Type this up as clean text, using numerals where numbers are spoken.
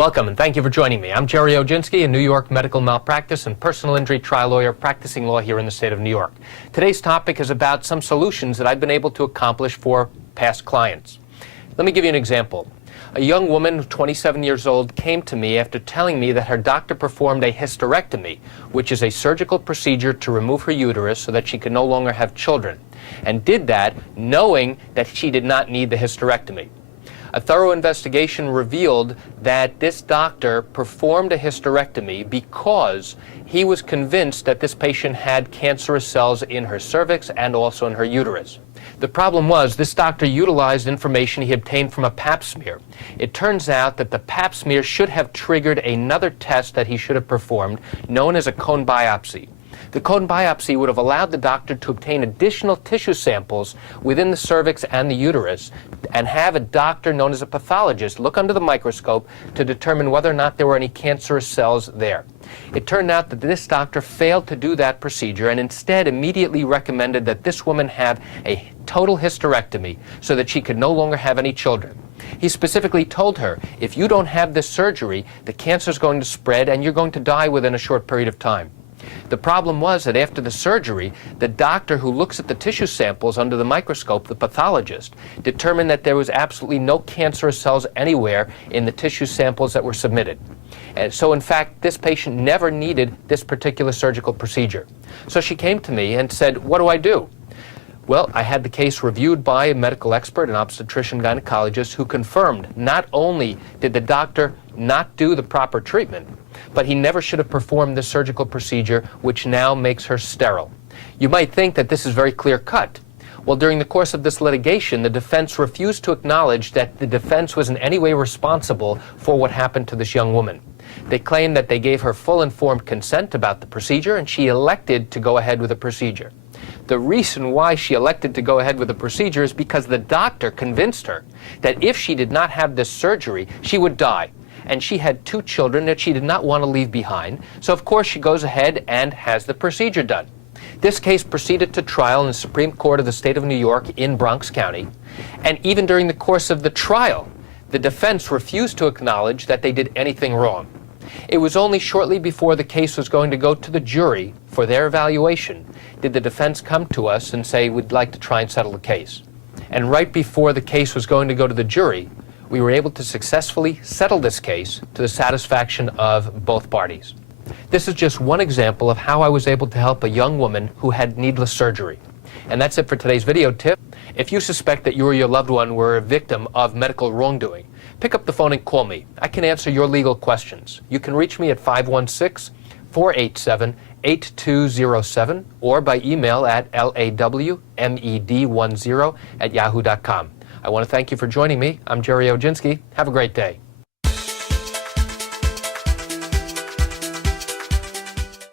Welcome and thank you for joining me. I'm Gerry Oginski, a New York medical malpractice and personal injury trial lawyer practicing law here in the state of New York. Today's topic is about some solutions that I've been able to accomplish for past clients. Let me give you an example. A young woman, 27 years old, came to me after telling me that her doctor performed a hysterectomy, which is a surgical procedure to remove her uterus so that she could no longer have children, and did that knowing that she did not need the hysterectomy. A thorough investigation revealed that this doctor performed a hysterectomy because he was convinced that this patient had cancerous cells in her cervix and also in her uterus. The problem was this doctor utilized information he obtained from a pap smear. It turns out that the pap smear should have triggered another test that he should have performed, known as a cone biopsy. The cone biopsy would have allowed the doctor to obtain additional tissue samples within the cervix and the uterus and have a doctor known as a pathologist look under the microscope to determine whether or not there were any cancerous cells there. It turned out that this doctor failed to do that procedure and instead immediately recommended that this woman have a total hysterectomy so that she could no longer have any children. He specifically told her, if you don't have this surgery, the cancer is going to spread and you're going to die within a short period of time. The problem was that after the surgery, the doctor who looks at the tissue samples under the microscope, the pathologist, determined that there was absolutely no cancerous cells anywhere in the tissue samples that were submitted. And so, in fact, this patient never needed this particular surgical procedure. So she came to me and said, what do I do? Well, I had the case reviewed by a medical expert, an obstetrician gynecologist, who confirmed not only did the doctor not do the proper treatment, but he never should have performed this surgical procedure, which now makes her sterile. You might think that this is very clear-cut. Well, during the course of this litigation, the defense refused to acknowledge that the defense was in any way responsible for what happened to this young woman. They claimed that they gave her full informed consent about the procedure, and she elected to go ahead with the procedure. The reason why she elected to go ahead with the procedure is because the doctor convinced her that if she did not have this surgery, she would die. And she had 2 children that she did not want to leave behind, so of course she goes ahead and has the procedure done. This case proceeded to trial in the Supreme Court of the state of New York in Bronx County, and even during the course of the trial, the defense refused to acknowledge that they did anything wrong. It was only shortly before the case was going to go to the jury for their evaluation did the defense come to us and say, we'd like to try and settle the case. And right before the case was going to go to the jury, we were able to successfully settle this case to the satisfaction of both parties. This is just one example of how I was able to help a young woman who had needless surgery. And that's it for today's video tip. If you suspect that you or your loved one were a victim of medical wrongdoing, pick up the phone and call me. I can answer your legal questions. You can reach me at 516-487-8207 or by email at lawmed10@yahoo.com. I want to thank you for joining me. I'm Gerry Oginski. Have a great day.